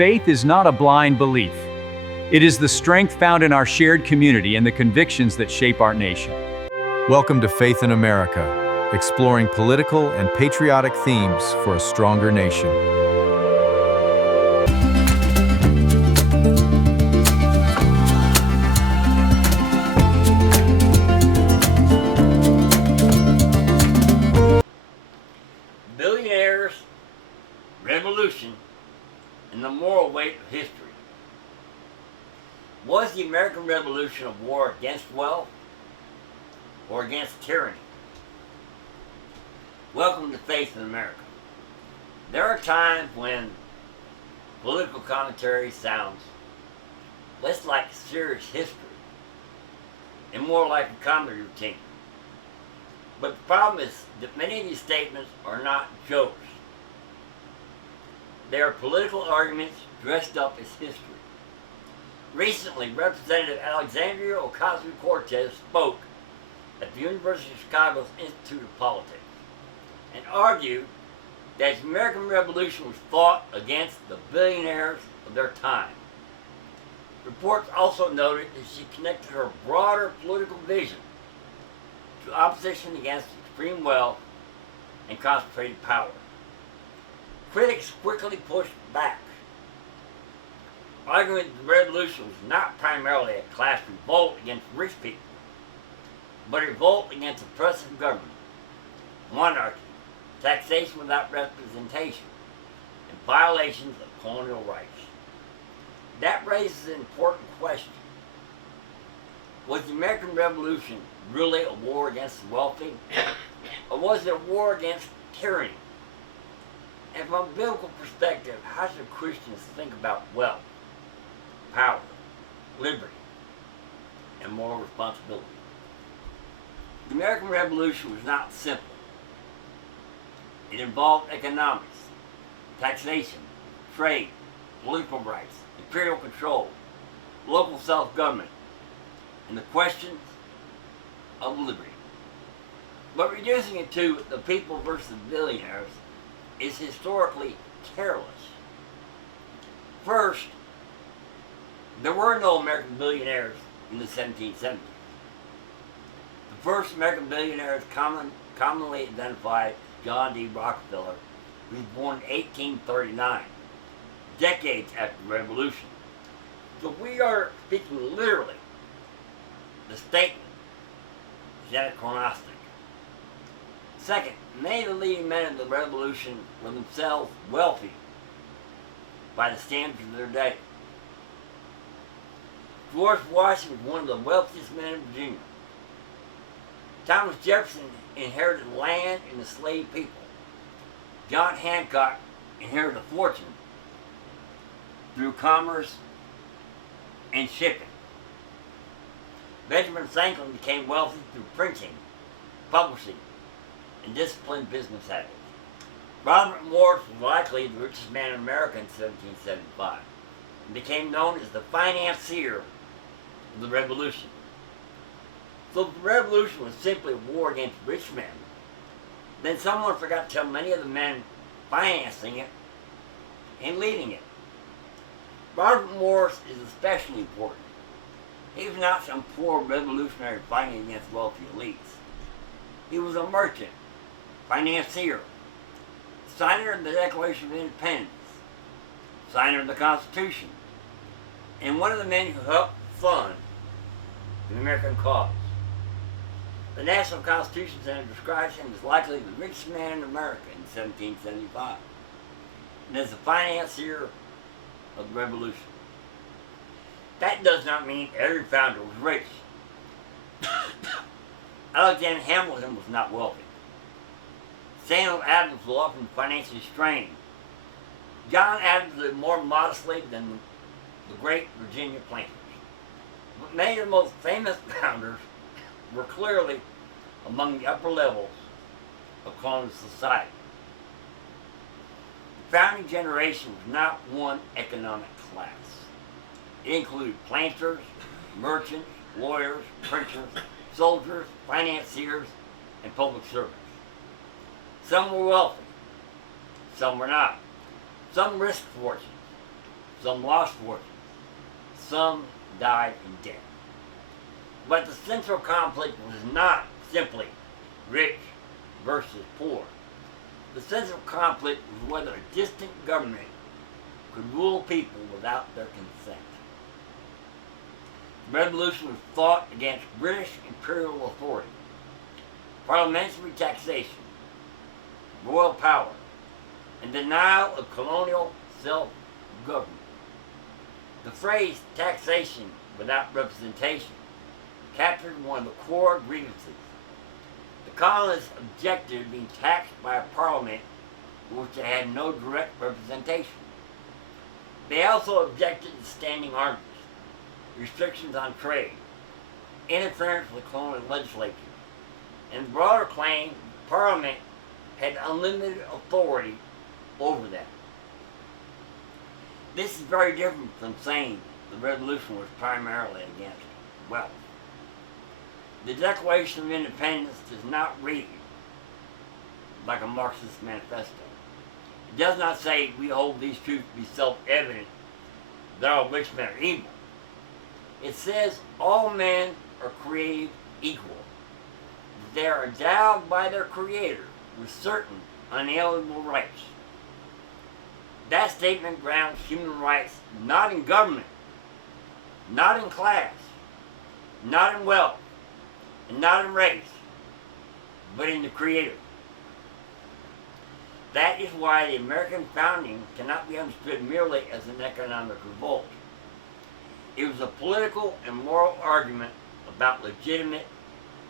Faith is not a blind belief. It is the strength found in our shared community and the convictions that shape our nation. Welcome to Faith in America, exploring political and patriotic themes for a stronger nation. Billionaires, revolution, and the moral weight of history. Was the American Revolution a war against wealth or against tyranny? Welcome to Faith in America. There are times when political commentary sounds less like serious history and more like a comedy routine. But the problem is that many of these statements are not jokes. They are political arguments dressed up as history. Recently, Representative Andrea Ocasio Cortez spoke at the University of Chicago's Institute of Politics and argued that the American Revolution was fought against the billionaires of their time. Reports also noted that she connected her broader political vision to opposition against extreme wealth and concentrated power. Critics quickly pushed back, arguing that the revolution was not primarily a class revolt against rich people, but a revolt against oppressive government, monarchy, taxation without representation, and violations of colonial rights. That raises an important question. Was the American Revolution really a war against the wealthy? Or was it a war against tyranny? And from a biblical perspective, how should Christians think about wealth, power, liberty, and moral responsibility? The American Revolution was not simple. It involved economics, taxation, trade, political rights, imperial control, local self-government, and the questions of liberty. But reducing it to the people versus billionaires is historically careless. First, there were no American billionaires in the 1770s. The first American billionaire is commonly identified as John D. Rockefeller, who was born in 1839, decades after the Revolution. So we are speaking literally. The statement is anachronistic. Second, many of the leading men of the Revolution were themselves wealthy by the standards of their day. George Washington was one of the wealthiest men in Virginia. Thomas Jefferson inherited land and enslaved people. John Hancock inherited a fortune through commerce and shipping. Benjamin Franklin became wealthy through printing, publishing, and disciplined business habits. Robert Morris was likely the richest man in America in 1775 and became known as the financier of the Revolution. So if the Revolution was simply a war against rich men, then someone forgot to tell many of the men financing it and leading it. Robert Morris is especially important. He was not some poor revolutionary fighting against wealthy elites. He was a merchant, financier, signer of the Declaration of Independence, signer of the Constitution, and one of the men who helped fund the American cause. The National Constitution Center describes him as likely the richest man in America in 1775, and as the financier of the Revolution. That does not mean every founder was rich. Alexander Hamilton was not wealthy. Samuel Adams was often financially strained. John Adams lived more modestly than the great Virginia planters. But many of the most famous founders were clearly among the upper levels of colonial society. The founding generation was not one economic class. It included planters, merchants, lawyers, printers, soldiers, financiers, and public servants. Some were wealthy, some were not. Some risked fortunes, Some lost fortunes. Some died in debt. But the central conflict was not simply rich versus poor. The central conflict was whether a distant government could rule people without their consent. The revolution was fought against British imperial authority, parliamentary taxation, royal power, and denial of colonial self-government. The phrase taxation without representation captured one of the core grievances. The colonists objected to being taxed by a parliament in which they had no direct representation. They also objected to standing armies, restrictions on trade, interference with the colonial legislature, and the broader claim that Parliament had unlimited authority over them. This is very different from saying the revolution was primarily against wealth. The Declaration of Independence does not read like a Marxist manifesto. It does not say we hold these truths to be self-evident, that all rich men are evil. It says all men are created equal. They are endowed by their Creator with certain unalienable rights. That statement grounds human rights not in government, not in class, not in wealth, and not in race, but in the Creator. That is why the American founding cannot be understood merely as an economic revolt. It was a political and moral argument about legitimate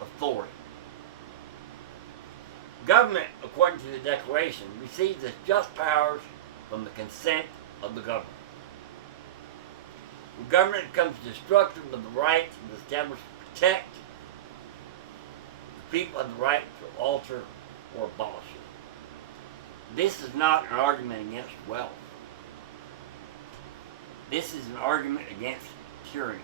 authority. Government, according to the Declaration, receives its just powers from the consent of the government. When government becomes destructive of the rights of the established to protect, the people have the right to alter or abolish it. This is not an argument against wealth. This is an argument against tyranny.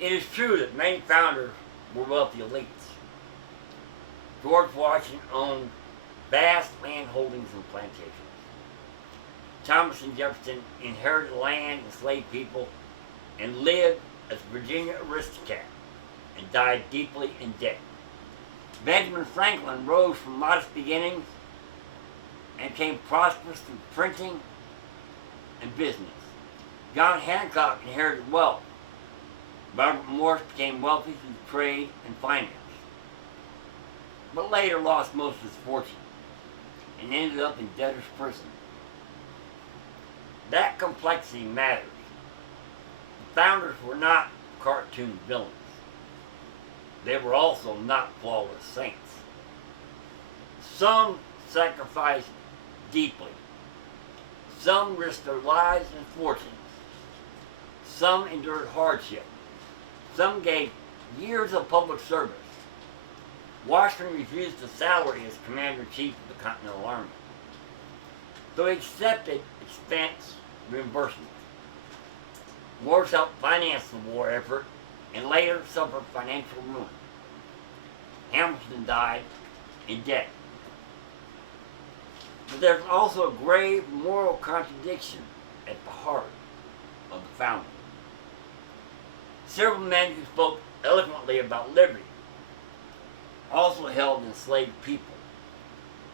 It is true that many founders were wealthy elites. George Washington owned vast land holdings and plantations. Thomas and Jefferson inherited land, enslaved people, and lived as a Virginia aristocrat and died deeply in debt. Benjamin Franklin rose from modest beginnings and became prosperous through printing and business. John Hancock inherited wealth. Robert Morris became wealthy through trade and finance, but later lost most of his fortune and ended up in debtor's prison. That complexity matters. The founders were not cartoon villains. They were also not flawless saints. Some sacrificed deeply. Some risked their lives and fortunes. Some endured hardship. Some gave years of public service. Washington refused a salary as Commander-in-Chief of the Continental Army, though he accepted expense reimbursement. Morris helped finance the war effort and later suffered financial ruin. Hamilton died in debt. But there's also a grave moral contradiction at the heart of the founding. Several men who spoke eloquently about liberty also held enslaved people.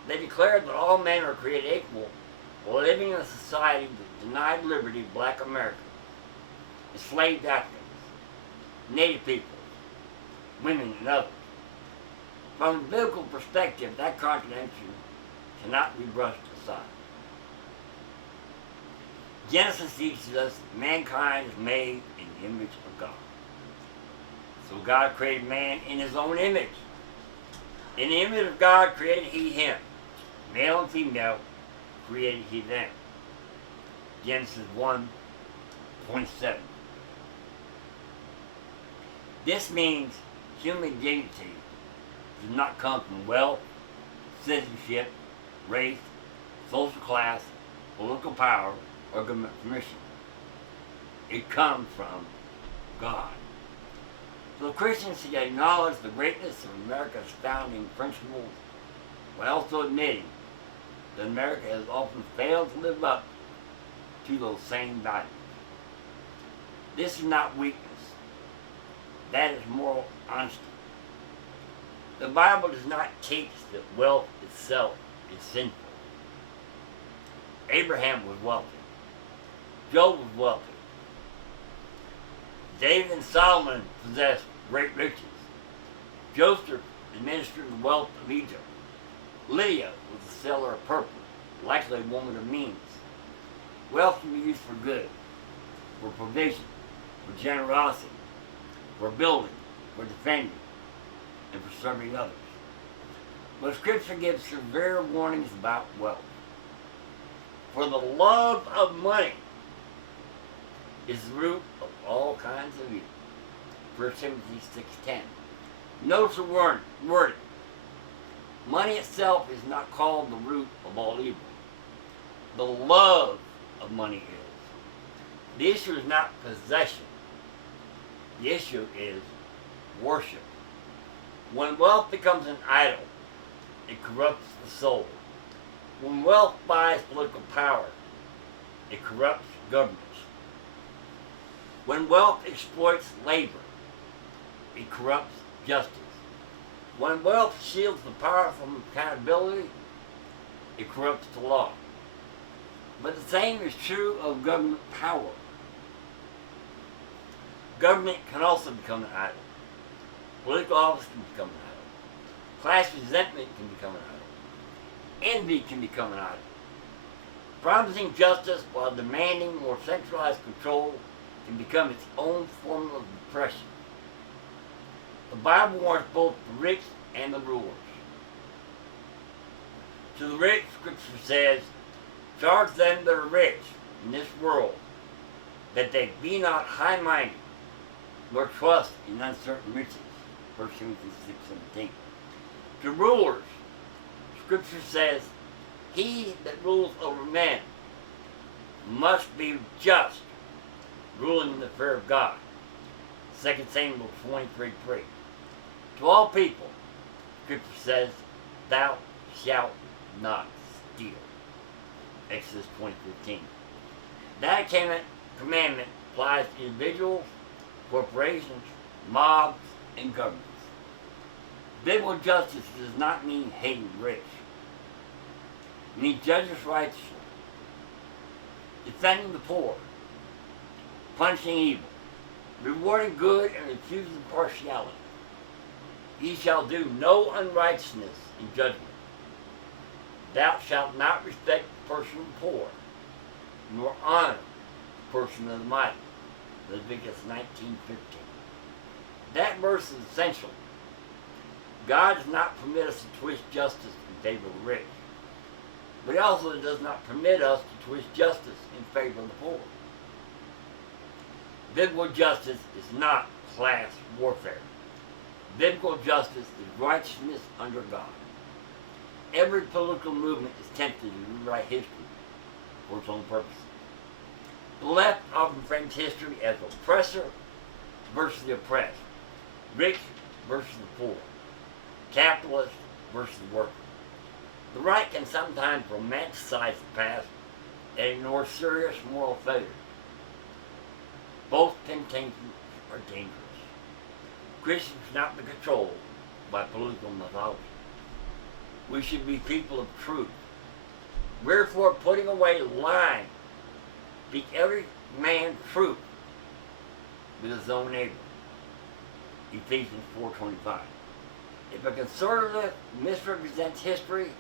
They declared that all men are created equal while living in a society that denied liberty to black Americans, enslaved Africans, Native peoples, women, and others. From a biblical perspective, that contradiction cannot be brushed aside. Genesis teaches us that mankind is made in the image of God. So God created man in his own image. In the image of God created he him. Male and female created he them. Genesis 1:27. This means human dignity does not come from wealth, citizenship, race, social class, political power, or government permission. It comes from God. So Christians should acknowledge the greatness of America's founding principles while also admitting that America has often failed to live up to those same values. This is not weakness. That is moral honesty. The Bible does not teach that wealth itself is sinful. Abraham was wealthy. Job was wealthy. David and Solomon possessed great riches. Joseph administered the wealth of Egypt. Lydia was a seller of purple, likely a woman of means. Wealth can be used for good, for provision, for generosity, for building, for defending, and for serving others. But Scripture gives severe warnings about wealth. For the love of money is the root of all kinds of evil. 1 Timothy 6:10. Notice the wording. Money itself is not called the root of all evil. The love of money is. The issue is not possession. The issue is worship. When wealth becomes an idol, it corrupts the soul. When wealth buys political power, it corrupts governments. When wealth exploits labor, it corrupts justice. When wealth shields the power from accountability, it corrupts the law. But the same is true of government power. Government can also become an idol. Political office can become an idol. Class resentment can become an idol. Envy can become an idol. Promising justice while demanding more centralized control can become its own form of oppression. The Bible warns both the rich and the rulers. To the rich, Scripture says, charge them that are rich in this world, that they be not high-minded, nor trust in uncertain riches. 1 Timothy 6:17. To rulers, Scripture says, he that rules over men must be just, ruling in the fear of God. 2 Samuel 23:3. To all people, Scripture says, thou shalt not steal. Exodus 20:15. That commandment applies to individuals, corporations, mobs, and governments. Biblical justice does not mean hating the rich. It means judging righteously, defending the poor, punishing evil, rewarding good, and refusing partiality. Ye shall do no unrighteousness in judgment. Thou shalt not respect the person of the poor, nor honor the person of the mighty. Leviticus 19:15. That verse is essential. God does not permit us to twist justice in favor of the rich, but He also does not permit us to twist justice in favor of the poor. Biblical justice is not class warfare. Biblical justice is righteousness under God. Every political movement is tempted to rewrite history for its own purposes. The left often frames history as oppressor versus the oppressed, rich versus the poor, capitalist versus the worker. The right can sometimes romanticize the past and ignore serious moral failures. Both temptations are dangerous. Christians should not be controlled by political mythology. We should be people of truth. Wherefore, putting away lying, speak every man truth with his own neighbor. Ephesians 4:25. If a conservative misrepresents history,